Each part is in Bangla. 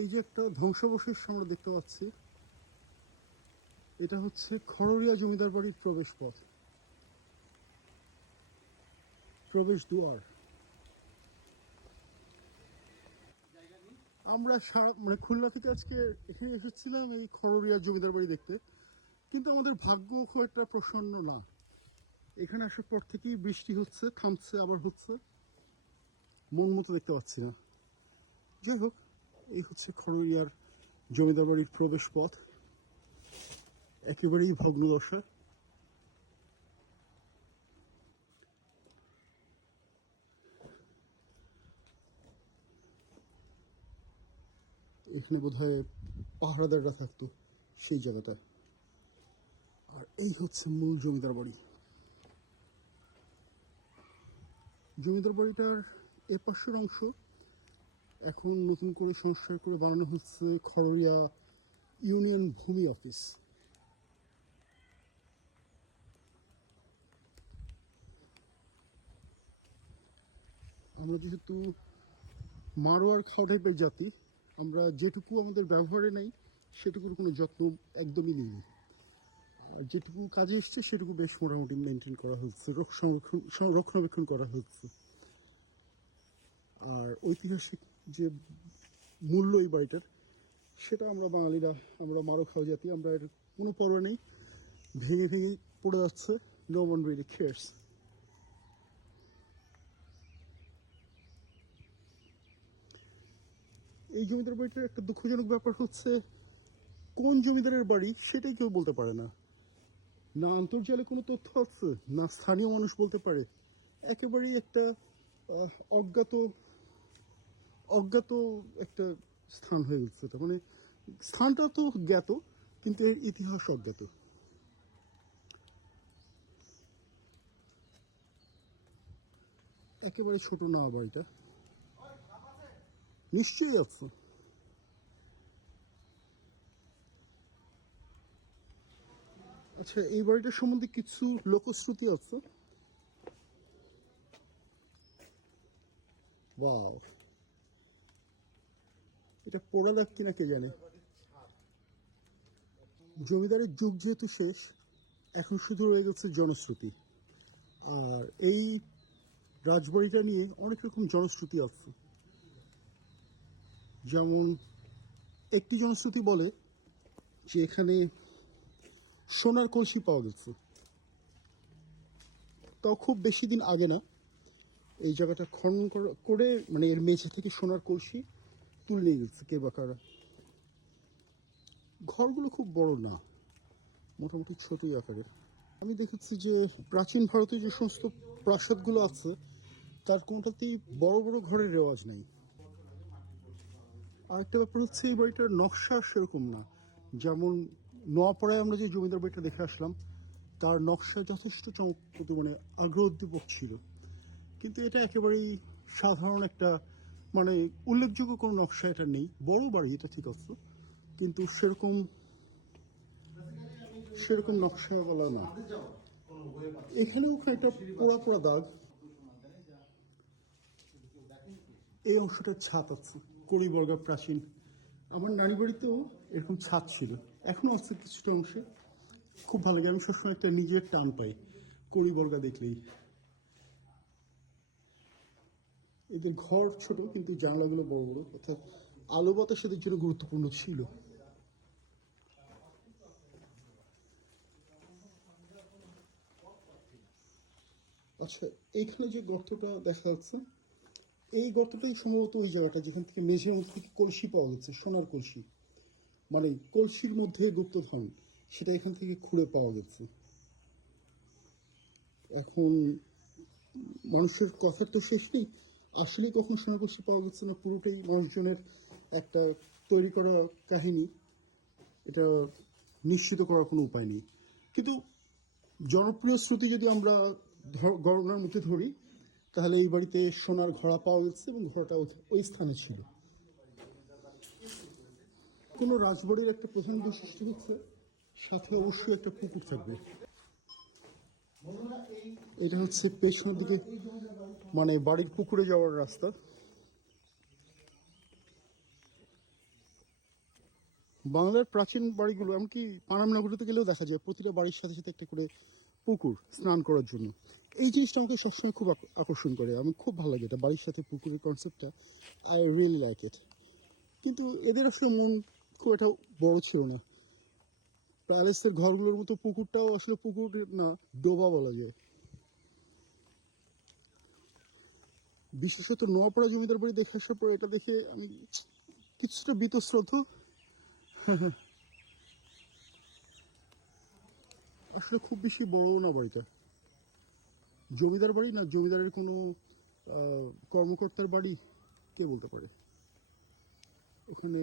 এই যে একটা ধ্বংসাবশেষ আমরা দেখতে পাচ্ছি, এটা হচ্ছে খররিয়া জমিদার বাড়ির প্রবেশ পথ, প্রবেশ দুয়ার। আমরা মানে খুলনা থেকে আজকে এখানে এসেছিলাম এই খররিয়া জমিদার বাড়ি দেখতে, কিন্তু আমাদের ভাগ্য খুব একটা প্রসন্ন না। এখানে আসার পর থেকেই বৃষ্টি হচ্ছে, থামছে, আবার হচ্ছে, মন মতো দেখতে পাচ্ছি না। যাই হোক, এই হচ্ছে খররিয়ার জমিদার বাড়ির প্রবেশ পথ, একেবারেই ভগ্নদশা। এখানে বোধহয় পাহারাদাররা থাকতো সেই জায়গাটা। আর এই হচ্ছে মূল জমিদার বাড়ি। জমিদার বাড়িটার এপাশের অংশ এখন নতুন করে সংস্কার করে বানানো হচ্ছে খররিয়া ইউনিয়ন ভূমি অফিস। আমরা যেহেতু মারোয়ার খাওয়া টাইপের জাতি, আমরা যেটুকু আমাদের ব্যবহারে নেই সেটুকুর কোনো যত্ন একদমই নেই। আর যেটুকু কাজে এসছে সেটুকু বেশ মোটামুটি মেনটেন করা হচ্ছে, রক্ষণাবেক্ষণ করা হচ্ছে। আর ঐতিহাসিক যে মূল্য এই বাড়িটার, সেটা আমরা বাঙালিরা, আমরা মারো খাওয়া জাতি, আমরা এর কোনো পরোয়া নেই। ভেঙে ভেঙে পড়ে যাচ্ছে, নো ওয়ান রিয়েলি কেয়ারস। এই জমিদার বাড়িটার একটা দুঃখজনক ব্যাপার হচ্ছে, কোন জমিদারের বাড়ি সেটাই কেউ বলতে পারে না। না আন্তর্জালে কোনো তথ্য আছে, না স্থানীয় মানুষ বলতে পারে। একেবারেই একটা অজ্ঞাত অজ্ঞাত একটা স্থান হয়ে গেছে এটা। মানে স্থানটা তো জ্ঞাত, কিন্তু এর ইতিহাস অজ্ঞাত। একেবারে ছোট না বাড়িটা, নিশ্চয়ই আছে। আচ্ছা, এই বাড়িটার সম্বন্ধে কিছু লোকশ্রুতি আছে। ওয়াও, এটা পোড়া দাগ কিনা কে জানে। জমিদারের যুগ যেহেতু শেষ, এখন শুধু রয়ে গেছে জনশ্রুতি। আর এই রাজবাড়িটা নিয়ে অনেক রকম জনশ্রুতি আছে। যেমন একটি জনশ্রুতি বলে যে এখানে সোনার কলসি পাওয়া গেছে। তাও খুব বেশি দিন আগে না, এই জায়গাটা খনন করে মানে এর মেঝে থেকে সোনার কলসি তুলে নিয়ে গেছে কে বা কারা। ঘরগুলো খুব বড় না, মোটামুটি ছোটই আকারের। আমি দেখেছি যে প্রাচীন ভারতে যে সমস্ত প্রাসাদগুলো আছে, তার কোনোটাতেই বড় বড় ঘরের রেওয়াজ নেই। আরেকটা ব্যাপার হচ্ছে, এই বাড়িটার নকশা সেরকম না। যেমন নোয়াপাড়ায় আমরা যে জমিদার বাড়িটা দেখে আসলাম, তার নকশা যথেষ্ট চমৎকার, মানে আগ্রহ উদ্দীপক ছিল। কিন্তু এটা একেবারেই সাধারণ একটা, মানে উল্লেখযোগ্য কোনো নকশা এটা নেই। বড় বাড়ি এটা ঠিক আছে, কিন্তু সেরকম সেরকম নকশা বলা না। এখানেও একটা পোড়া পোড়া দাগ। এই অংশটার ছাদ আছে, কড়িবর্গা প্রাচীন। আমার নানি বাড়িতেও এরকম ছাদ ছিল, এখনো আছে কিছুটা অংশে। খুব ভালো লাগে, আমি সবসময় একটা নিজের টান পাই কড়িবর্গা দেখলেই। এদের ঘর ছোট, কিন্তু জানলাগুলো বড় বড়, অর্থাৎ আলো বাতাস এদের জন্য গুরুত্বপূর্ণ ছিল। আচ্ছা, এইখানে যে গর্তটা দেখা যাচ্ছে, এই গর্তটাই সম্ভবত ওই জায়গাটা যেখান থেকে মেঝের মধ্যে থেকে কলসি পাওয়া গেছে, সোনার কলসি। মানে কলসির মধ্যে গুপ্তধন, সেটা এখান থেকে খুঁড়ে পাওয়া গেছে। এখন মানুষের কথার তো শেষ নেই, আসলে কখন সোনার কলসি পাওয়া গেছে না পুরোটাই মানুষজনের একটা তৈরি করা কাহিনী। এটা নিশ্চিত করার কোনো উপায় নেই। কিন্তু জনপ্রিয় শ্রুতি যদি আমরা গণনার মধ্যে ধরি, তাহলে এই বাড়িতে সোনার ঘড়া পাওয়া গেছে এবং ঘড়াটা ওই স্থানে ছিল। কোনো রাজবাড়ির একটা প্রধান বৈশিষ্ট্য হচ্ছে সাথে অবশ্যই একটা পুকুর থাকবে। এটা হচ্ছে পেছনের দিকে, মানে বাড়ির পুকুরে যাওয়ার রাস্তা। বাংলার প্রাচীন বাড়িগুলো এমনকি পানাম নগরীতে গেলেও দেখা যায় প্রতিটা বাড়ির সাথে সাথে একটা করে পুকুর স্নান করার জন্য। এই জিনিসটা আমাকে সবসময় খুব আকর্ষণ করে, আমি খুব ভালো লাগে এটা, বাড়ির সাথে পুকুরের কনসেপ্টটা। I really like it. কিন্তু এদের আসলে মন খুব একটা বড় ছিল না। প্যালেসের ঘরগুলোর মতো পুকুরটাও আসলে পুকুর না, ডোবা বলা যায়। বিশেষত নোয়াপাড়া জমিদার বাড়ি দেখে আসার পর এটা দেখে আমি কিছুটা বীতশ্রদ্ধ। আসলে খুব বেশি বড়ও না বাড়িটা, জমিদার বাড়ি না জমিদারের কোনো কর্মকর্তার বাড়ি কে বলতে পারে। ওখানে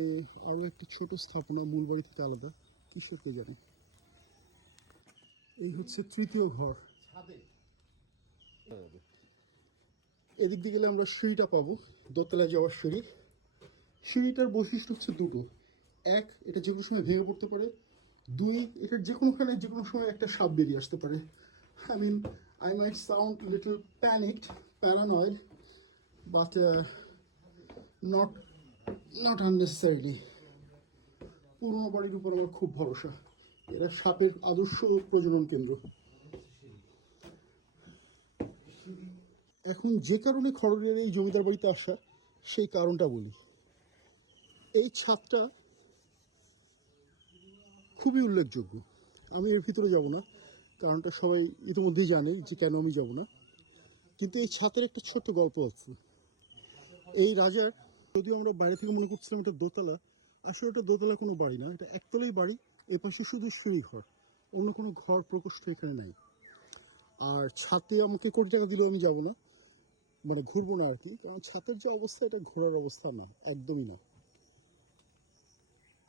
আরও একটি ছোট স্থাপনা মূল বাড়ি থেকে আলাদা, কিসের কে জানে। এই হচ্ছে তৃতীয় ঘর। এদিক দিয়ে গেলে আমরা সিঁড়িটা পাবো, দোতলায় যাওয়ার সিঁড়ি। সিঁড়িটার বৈশিষ্ট্য হচ্ছে দুটো। এক, এটা যে কোনো সময় ভেঙে পড়তে পারে। দুই, এটার যে কোনোখানে যে কোনো সময় একটা সাপ বেরিয়ে আসতে পারে। I mean, I might sound little panicked, paranoid, but not not unnecessarily. পুরোনো বাড়ির উপর আমার খুব ভরসা, এরা সাপের আদর্শ প্রজনন কেন্দ্র। এখন যে কারণে খড়গের এই জমিদার বাড়িতে আসা, সেই কারণটা বলি। এই ছাদটা খুবই উল্লেখযোগ্য। আমি এর ভিতরে যাব না, কারণটা সবাই ইতিমধ্যেই জানে যে কেন আমি যাব না। কিন্তু এই ছাদের একটা ছোট্ট গল্প আছে। এই রাজার, যদিও আমরা বাইরে থেকে মনে করছিলাম এটা দোতলা, আসলে এটা দোতলা কোনো বাড়ি না, এটা একতলাই বাড়ি। এপাশে শুধু সিঁড়ি ঘর, অন্য কোনো ঘর প্রকোষ্ঠ এখানে নাই। আর ছাদে আমাকে কোটি টাকা দিলেও আমি যাব না, মানে ঘুরবো না আর কি, কারণ ছাদের যে অবস্থা এটা ঘোরার অবস্থা না, একদমই না।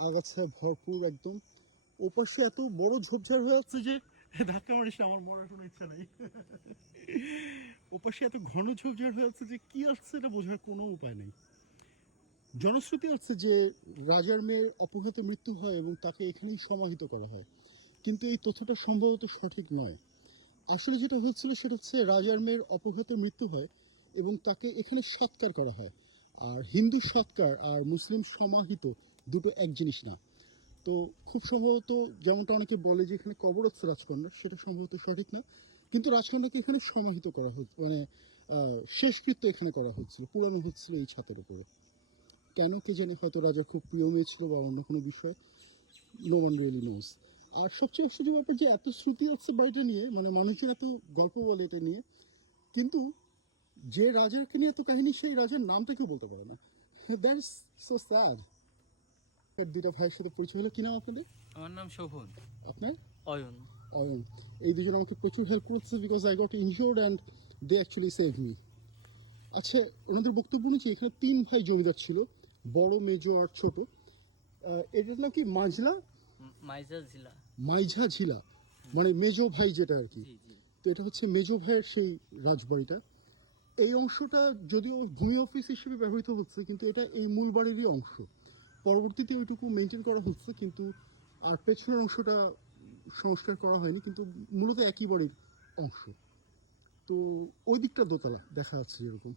আগাছায় ভরপুর একদম। ওপাশে এত বড় ঝোপঝাড় হয়ে যাচ্ছে যে ধাক্কা মারিস না, আমার মরার কোনো ইচ্ছা নেই। ওপাশে এত ঘন ঝোপঝাড় হয়ে যাচ্ছে যে কি আসছে এটা বোঝার কোনো উপায় নেই। জনশ্রুতি আছে যে রাজার মেয়ের অপঘাত মৃত্যু হয় এবং তাকে এখানেই সমাহিত করা হয়, কিন্তু এই তথ্যটা সম্ভবত সঠিক নয়। আসলে যেটা হচ্ছিল সেটা হচ্ছে রাজার মেয়ের অপঘাতে মৃত্যু হয় এবং তাকে এখানে সৎকার করা হয়। আর হিন্দু সৎকার আর মুসলিম সমাহিত দুটো এক জিনিস না। তো খুব সম্ভবত যেমনটা অনেকে বলে যে এখানে কবর হচ্ছে রাজকন্যা, সেটা সম্ভবত সঠিক না। কিন্তু রাজকন্যাকে এখানে সমাহিত করা হচ্ছে, মানে শেষকৃত্য এখানে করা হচ্ছিল, পুরানো হচ্ছিল এই ছাতের উপরে। কেন কে জানে, হয়তো রাজার খুব প্রিয় মেয়ে ছিল বা অন্য কোনো বিষয়, নো ওয়ান রিয়েলি নোজ। আর সবচেয়ে আশ্চর্য ব্যাপার যে এত শ্রুতি আছে বাড়িটা নিয়ে, মানে মানুষজন এত গল্প বলে এটা নিয়ে, কিন্তু যে রাজাকে নিয়ে এত কাহিনী সেই রাজার নামটা কেউ বলতে পারে না। That is so sad. দুইটা ভাইয়ের সাথে পরিচয় হলো, কি নাম আপনাদের? আমার নাম শোভন। আপনার? অয়ন। অয়ন। এই দুজন আমাকে প্রচুর হেল্প করেছে, because I got injured and they actually save me. আচ্ছা, ওনাদের বক্তব্য অনুযায়ী এখানে তিন ভাই জমিদার ছিল, বড়, মেজো আর ছোট। এটার নাম কি, মাঝলা? মাইজা জিলা। মাইঝা ঝিলা, মানে মেজো ভাই যেটা আর কি। জি জি। তো এটা হচ্ছে মেজো ভাইয়ের সেই রাজবাড়িটা। এই অংশটা যদিও ভূমি অফিস হিসেবে ব্যবহৃত হচ্ছে, কিন্তু এটা এই মূল বাড়িরই অংশ। পরবর্তীতে ওইটুকু মেনটেন করা হচ্ছে, কিন্তু আর পেছনের অংশটা সংস্কার করা হয়নি, কিন্তু মূলত একই বাড়ির অংশ। তো ওই দিকটা দোতলা দেখা যাচ্ছে যেরকম,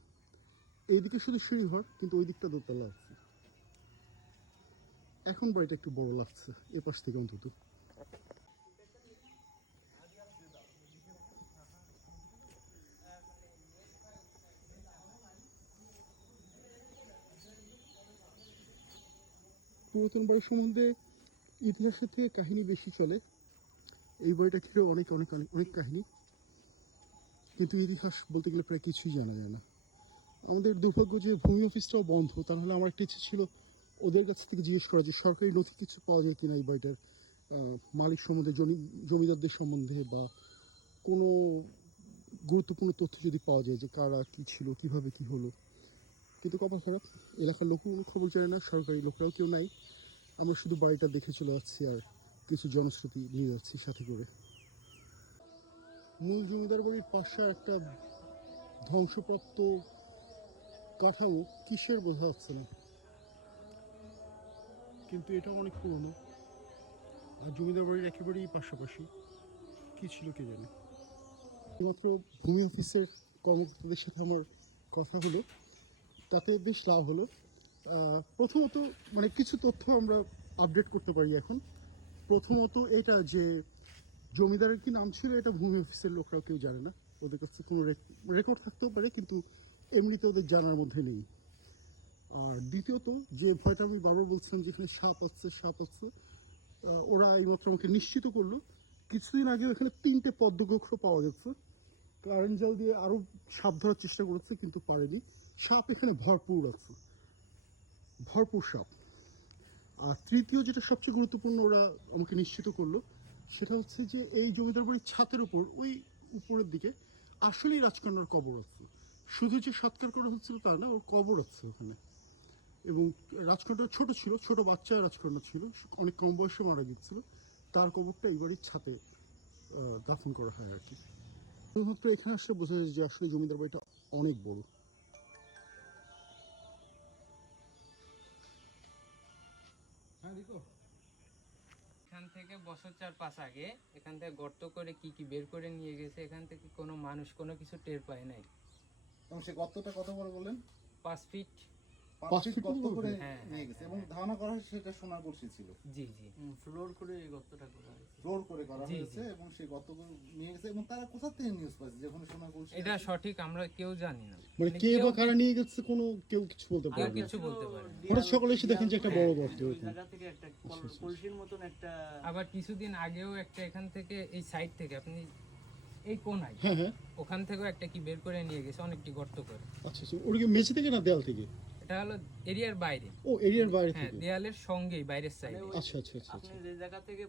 এইদিকে শুধু সিঁড়ি ঘর, কিন্তু ওই দিকটা দোতলা আছে। এখন বাড়িটা একটু বড় লাগছে এ পাশ থেকে অন্তত। পুরাতন বাড়ি সম্বন্ধে ইতিহাসের থেকে কাহিনী বেশি চলে, এই বইটা ঘিরে অনেক অনেক অনেক অনেক কাহিনী, কিন্তু ইতিহাস বলতে গেলে প্রায় কিছুই জানা যায় না। আমাদের দুর্ভাগ্য যে ভূমি অফিসটাও বন্ধ, তা নাহলে আমার একটা ইচ্ছে ছিল ওদের কাছ থেকে জিজ্ঞেস করা যে সরকারি নথি কিছু পাওয়া যায় কিনা এই বাড়িটার মালিক সম্বন্ধে, জমিদারদের সম্বন্ধে, বা কোনো গুরুত্বপূর্ণ তথ্য যদি পাওয়া যায় যে কারা কী ছিল, কিভাবে কি হলো। কিন্তু কপাল খারাপ, এলাকার লোকও কোনো খবর জানে না, সরকারি লোকরাও কেউ নাই। আমরা শুধু বাড়িটা দেখে চলে যাচ্ছি আর কিছু জনশ্রুতি নিয়ে যাচ্ছি সাথে করে। মূল জমিদার বাড়ির পাশে একটা ধ্বংসপ্রাপ্ত কাঠামো, কিসের বোঝা যাচ্ছে না, কিন্তু এটাও অনেক পুরনো। আর জমিদার বাড়ির একেবারেই পাশাপাশি কি ছিল কে জানে। মাত্র ভূমি অফিসের কর্মকর্তাদের সাথে আমার কথা হলো, তাতে বেশ লাভ হলো। প্রথমত মানে কিছু তথ্য আমরা আপডেট করতে পারি এখন। প্রথমত এটা যে জমিদারের কি নাম ছিল এটা ভূমি অফিসের লোকরাও কেউ জানে না, ওদের কাছে কোনো রেকর্ড থাকতেও পারে কিন্তু এমনিতে ওদের জানার মধ্যে নেই। আর দ্বিতীয়ত যে ভয়টা আমি বারবার বলছিলাম যেখানে সাপ আছে সাপ আছে, ওরা এইমাত্র আমাকে নিশ্চিত করলো কিছুদিন আগে এখানে 3টে পদ্মকক্ষ পাওয়া গেছে। কারেন্ট জাল দিয়ে আরও সাপ ধরার চেষ্টা করেছে কিন্তু পারেনি। সাপ এখানে ভরপুর আছে, ভরপুর সাপ। আর তৃতীয় যেটা সবচেয়ে গুরুত্বপূর্ণ ওরা আমাকে নিশ্চিত করলো সেটা হচ্ছে যে এই জমিদার বাড়ির ছাদের উপর ওই উপরের দিকে আসলেই রাজকন্যার কবর আছে। শুধু যে সৎকার করা হচ্ছিল তা না, ওর কবর আছে ওখানে। এবং রাজকন্যা ছোট ছিল, ছোট বাচ্চা রাজকন্যা ছিল, অনেক কম বয়সে মারা গিয়েছিল। তার কবরটা এই বাড়ির ছাদে দাফন করা হয় আর কি। শুধুমাত্র এখানে আসলে বোঝা যায় যে আসলে জমিদার বাড়িটা অনেক বড়। এখান থেকে বছর 4-5 আগে এখান থেকে গর্ত করে কি কি বের করে নিয়ে গেছে, এখান থেকে কোনো মানুষ কোনো কিছু টের পায় নাই। এবং সে গর্তটা কত বড় বললেন? 5 ফিট। 5 ফিট গর্ত করে হ্যাঁ, নিয়ে গেছে এবং ধারণা করা হয় সেটা সোনার বড়শি ছিল। জি জি। ফ্লোর করে এই গর্তটা করা হয়েছে। ফ্লোর করে করা জি, হয়েছে এবং সেই গর্ত করে নিয়ে গেছে। এবং তারা কোথা থেকে নিউজ পাচ্ছে যে ওখানে সোনার বড়শি এটা আছে? সঠিক আমরা কেউ জানি না। মানে কে বা কারা নিয়ে গেছে কোনো কেউ কিছু বলতে কেউ পারে না। কিছু বলতে পারে না। হঠাৎ সকালে এসে দেখেন যে একটা বড় গর্ত ওই এরকম। জায়গা থেকে একটা কলসির মতন একটা আবার কিছুদিন আগেও একটা এখান থেকে এই সাইড থেকে আপনি এই কোনায় হ্যাঁ হ্যাঁ, ওখান থেকেও একটা কি বের করে নিয়ে গেছে অনেকটি গর্ত করে। আচ্ছা আচ্ছা, ওটা কি মেঝে থেকে না দেয়াল থেকে? এটা হলো এরিয়ার বাইরে। ও এরিয়ার বাইরে হ্যাঁ, থেকে। দেয়ালের সঙ্গেই বাইরের সাইডে। ওই- আচ্ছা আচ্ছা আচ্ছা আচ্ছা আপনি যে জায়গা থেকে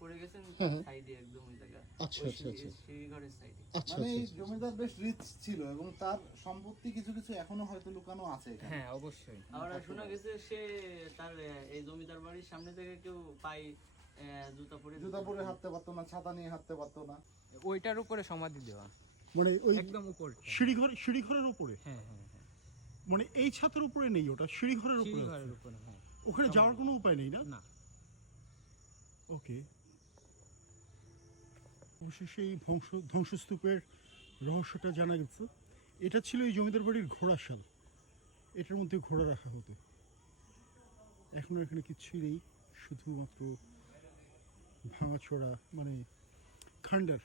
পড়ে গেছেন হ্যাঁ, হ্যাঁ। সাইডে একদম ওই জায়গা। আচ্ছা, ওই আচ্ছা, আচ্ছা। সিঁড়িঘরের সাইডে। আচ্ছা মানে এই আচ্ছা আচ্ছা। জমিদার বেশ রিচ ছিল এবং তার সম্পত্তি কিছু কিছু এখনো হয়তো লুকানো আছে এখানে। হ্যাঁ অবশ্যই। আবার শোনা গেছে সে তার এই জমিদার বাড়ির সামনে থেকে কেউ পায়ে জুতা পরে জুতা পরে হাঁটতে পারতো না, ছাতা নিয়ে হাঁটতে পারতো না। ওইটার উপরে সমাধি দেওয়া, মানে ওই একদম উপর। সিঁড়িঘরের উপরে, হ্যাঁ হ্যাঁ হ্যাঁ, মানে এই ছাদের উপরে নেই, ওটা সিঁড়িঘরের উপরে আছে। সিঁড়িঘরের উপরে। হ্যাঁ ওখানে যাওয়ার কোনো উপায় নেই না? না। ওকে। অবশেষে এই ধ্বংসস্তূপের রহস্যটা জানা গেছে। এটা ছিল এই জমিদার বাড়ির ঘোড়াশাল, এটার মধ্যে ঘোড়া রাখা হতো। এখন আর এখানে কিচ্ছুই নেই, শুধুমাত্র ভাঙাচোরা মানে খান্ডার।